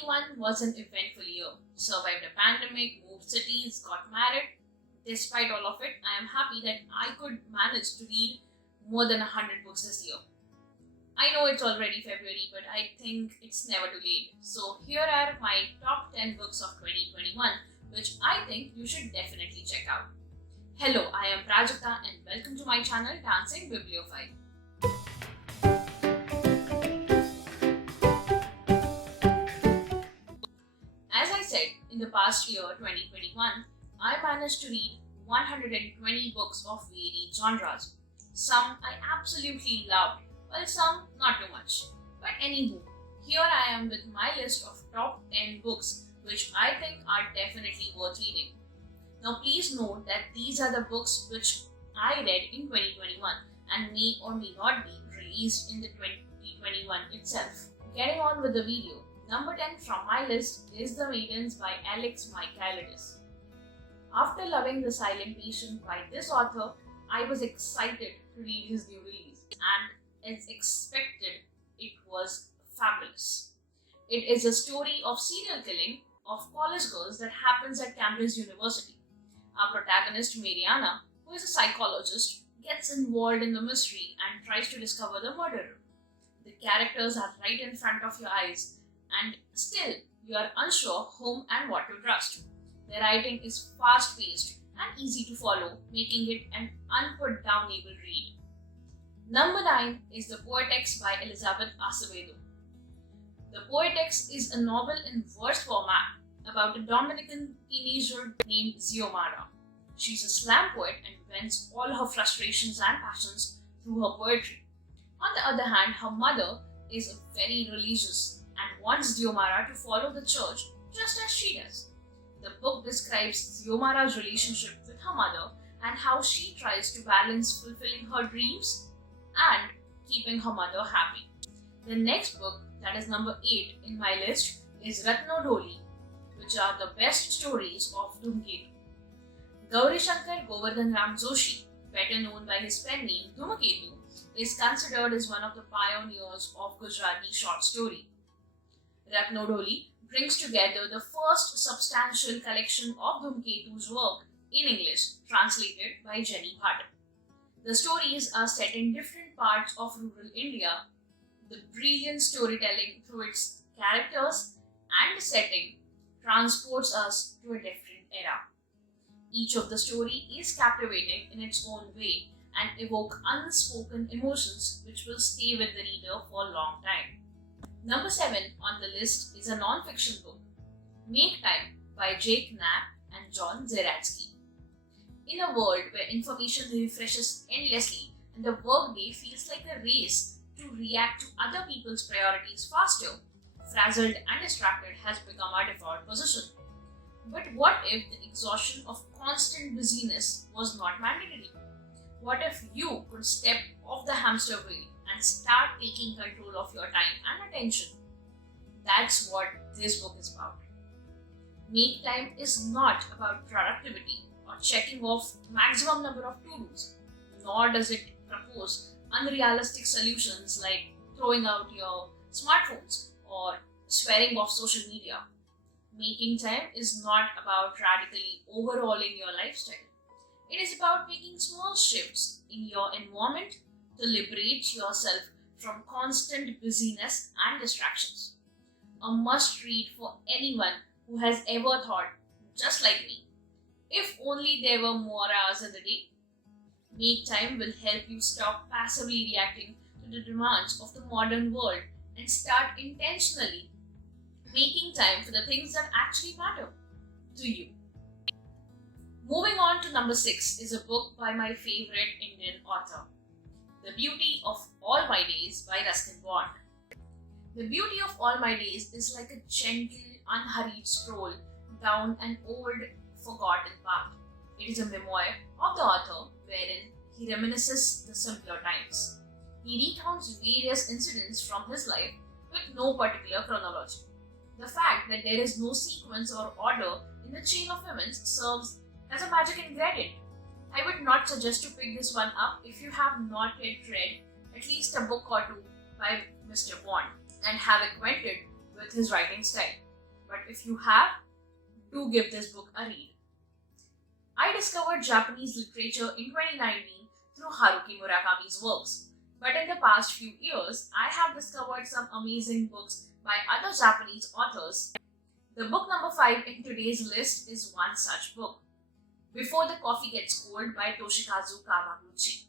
2021 was an eventful year. Survived a pandemic, moved cities, got married. Despite all of it, I am happy that I could manage to read more than 100 books this year. I know it's already February, but I think it's never too late. So here are my top 10 books of 2021, which I think you should definitely check out. Hello, I am Prajita and welcome to my channel Dancing Bibliophile. As I said, in the past year 2021, I managed to read 120 books of varied genres. Some I absolutely loved, while some not too much. But anywho, here I am with my list of top 10 books which I think are definitely worth reading. Now please note that these are the books which I read in 2021 and may or may not be released in the 2021 itself. Getting on with the video, number 10 from my list is The Maidens by Alex Michaelides. After loving The Silent Patient by this author, I was excited to read his new release, and as expected, it was fabulous. It is a story of serial killing of college girls that happens at Cambridge University. Our protagonist, Mariana, who is a psychologist, gets involved in the mystery and tries to discover the murderer. The characters are right in front of your eyes, and still you are unsure whom and what to trust. The writing is fast-paced and easy to follow, making it an unput-downable read. Number 9 is The Poetics by Elizabeth Acevedo. The Poetics is a novel in verse format about a Dominican teenager named Xiomara. She's a slam poet and vents all her frustrations and passions through her poetry. On the other hand, her mother is very religious and wants Xiomara to follow the church just as she does. The book describes Xiomara's relationship with her mother and how she tries to balance fulfilling her dreams and keeping her mother happy. The next book, that is number 8 in my list, is Rajat Doli, which are the best stories of Dhumketu. Gaurishankar Govardhan Ram Joshi, better known by his pen name Dhumketu, is considered as one of the pioneers of Gujarati short story. Rajat Doli brings together the first substantial collection of Dhumketu's work in English, translated by Jenny Bhatt. The stories are set in different parts of rural India. The brilliant storytelling through its characters and setting transports us to a different era. Each of the story is captivating in its own way and evoke unspoken emotions which will stay with the reader for a long time. Number 7 on the list is a non-fiction book, Make Time by Jake Knapp and John Zeratsky. In a world where information refreshes endlessly and the workday feels like a race to react to other people's priorities faster, frazzled and distracted has become our default position. But what if the exhaustion of constant busyness was not mandatory? What if you could step off the hamster wheel and start taking control of your time and attention? That's what this book is about. Make Time is not about productivity or checking off maximum number of to-dos, nor does it propose unrealistic solutions like throwing out your smartphones or swearing off social media. Making Time is not about radically overhauling your lifestyle. It is about making small shifts in your environment to liberate yourself from constant busyness and distractions. A must-read for anyone who has ever thought, just like me, if only there were more hours in the day. Make Time will help you stop passively reacting to the demands of the modern world and start intentionally making time for the things that actually matter to you. Moving on to number 6 is a book by my favorite Indian author, The Beauty of All My Days by Ruskin Bond. The Beauty of All My Days is like a gentle, unhurried stroll down an old, forgotten path. It is a memoir of the author wherein he reminisces the simpler times. He recounts various incidents from his life with no particular chronology. The fact that there is no sequence or order in the chain of events serves as a magic ingredient. I would not suggest to pick this one up if you have not yet read at least a book or two by Mr. Bond and have acquainted with his writing style. but if you have, do give this book a read. I discovered Japanese literature in 2019 through Haruki Murakami's works, but in the past few years, I have discovered some amazing books by other Japanese authors. The book number 5 in today's list is one such book, Before the Coffee Gets Cold by Toshikazu Kawaguchi.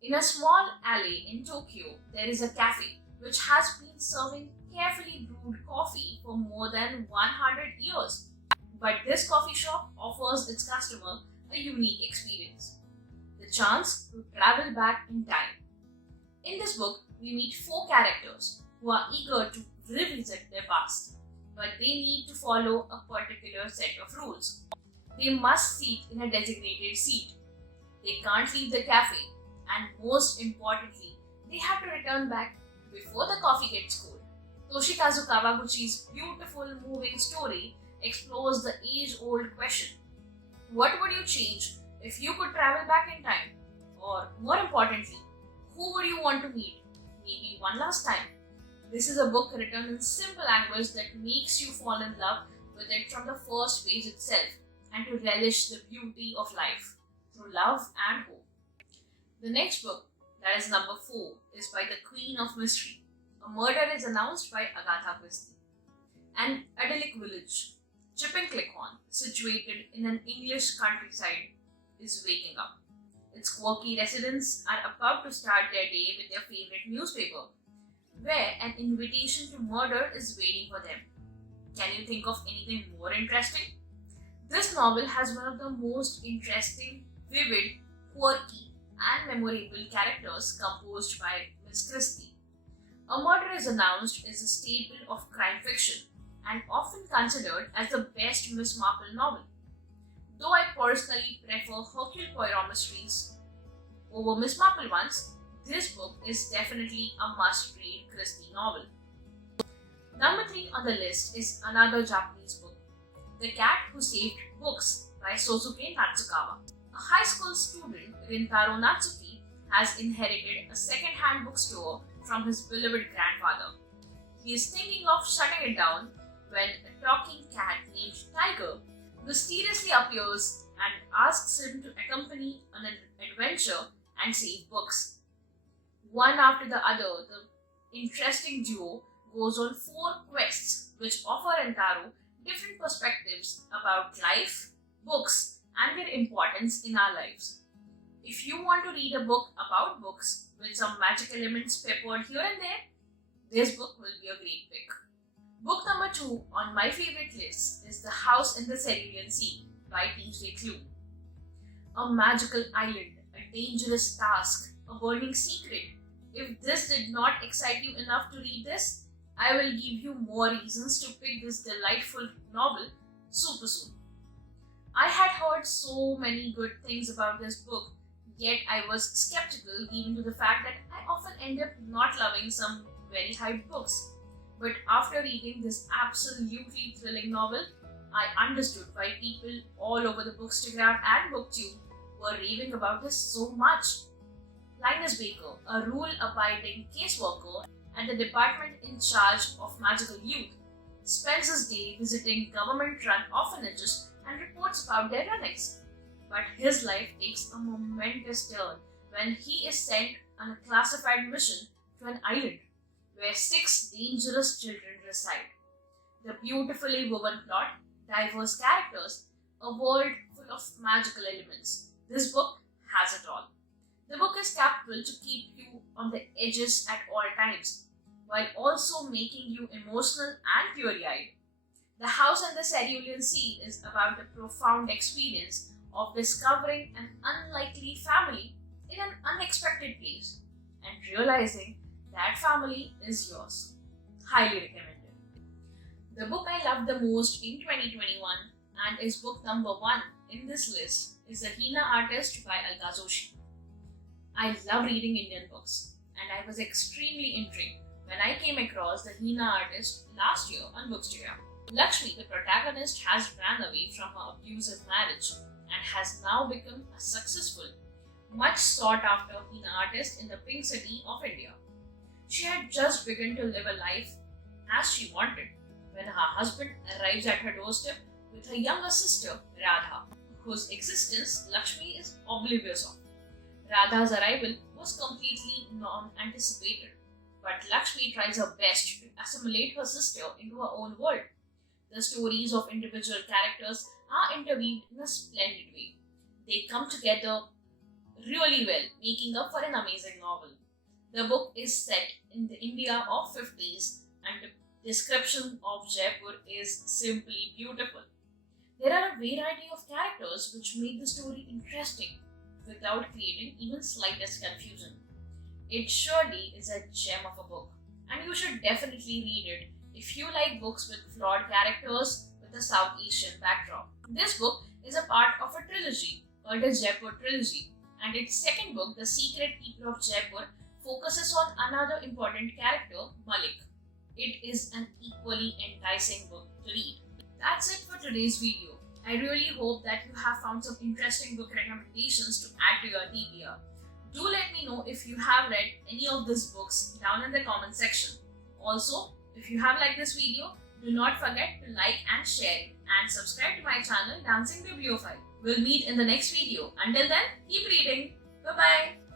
In a small alley in Tokyo, there is a cafe which has been serving carefully brewed coffee for more than 100 years. But this coffee shop offers its customer a unique experience, the chance to travel back in time. In this book, we meet 4 characters who are eager to revisit their past, but they need to follow a particular set of rules. They must sit in a designated seat. They can't leave the cafe, and most importantly, they have to return back before the coffee gets cold. Toshikazu Kawaguchi's beautiful, moving story explores the age-old question: what would you change if you could travel back in time? Or, more importantly, who would you want to meet? Maybe one last time. This is a book written in simple language that makes you fall in love with it from the first page itself and to relish the beauty of life through love and hope. The next book, that is number 4, is by the Queen of Mystery. A murder is announced by Agatha Christie. An idyllic village, Chipping-Click-On, situated in an English countryside, is waking up. Its quirky residents are about to start their day with their favorite newspaper, where an invitation to murder is waiting for them. Can you think of anything more interesting? This novel has one of the most interesting, vivid, quirky, and memorable characters composed by Miss Christie. A Murder is Announced is a staple of crime fiction and often considered as the best Miss Marple novel. Though I personally prefer Hercule Poirot mysteries over Miss Marple ones, this book is definitely a must-read Christie novel. Number 3 on the list is another Japanese book, The Cat Who Saved Books by Sosuke Natsukawa. A high school student, Rintaro Natsuki, has inherited a second-hand bookstore from his beloved grandfather. He is thinking of shutting it down when a talking cat named Tiger mysteriously appears and asks him to accompany on an adventure and save books. One after the other, the interesting duo goes on 4 quests which offer Rintaro different perspectives about life, books, and their importance in our lives. If you want to read a book about books with some magic elements peppered here and there, this book will be a great pick. Book number 2 on my favorite list is The House in the Cerulean Sea by T.J. Klune. A magical island, a dangerous task, a burning secret. If this did not excite you enough to read this, I will give you more reasons to pick this delightful novel super soon. I had heard so many good things about this book, yet I was skeptical given to the fact that I often end up not loving some very hyped books. But after reading this absolutely thrilling novel, I understood why people all over the Bookstagram and Booktube were raving about this so much. Linus Baker, a rule-abiding caseworker at the department in charge of magical youth, spends his day visiting government-run orphanages and reports about their runnings. But his life takes a momentous turn when he is sent on a classified mission to an island where 6 dangerous children reside. The beautifully woven plot, diverse characters, a world full of magical elements. This book has it all. The book is capable to keep you on the edges at all times, while also making you emotional and teary-eyed. The House in the Cerulean Sea is about the profound experience of discovering an unlikely family in an unexpected place and realizing that family is yours. Highly recommended. The book I loved the most in 2021 and is book number 1 in this list is Agina Artist by Alka Joshi. I love reading Indian books and I was extremely intrigued when I came across the Agina Artist last year on Bookstagram. Lakshmi, the protagonist, has ran away from her abusive marriage and has now become a successful, much sought after henna artist in the pink city of India. She had just begun to live a life as she wanted when her her husband arrives at her doorstep with her younger sister, Radha, whose existence Lakshmi is oblivious of. Radha's arrival was completely non-anticipated, but Lakshmi tries her best to assimilate her sister into her own world. The stories of individual characters are interweaved in a splendid way. They come together really well, making up for an amazing novel. The book is set in the India of 50s and the description of Jaipur is simply beautiful. There are a variety of characters which make the story interesting without creating even slightest confusion. It surely is a gem of a book, and you should definitely read it if you like books with flawed characters with a South Asian backdrop. This book is a part of a trilogy called the Jaipur Trilogy, and its second book, The Secret People of Jaipur, focuses on another important character, Malik. It is an equally enticing book to read. That's it for today's video. I really hope that you have found some interesting book recommendations to add to your TBR. Do let me know if you have read any of these books down in the comment section. Also, if you have liked this video, do not forget to like and share it and subscribe to my channel Dancing Bibliophile. We'll meet in the next video. Until then, keep reading. Bye bye.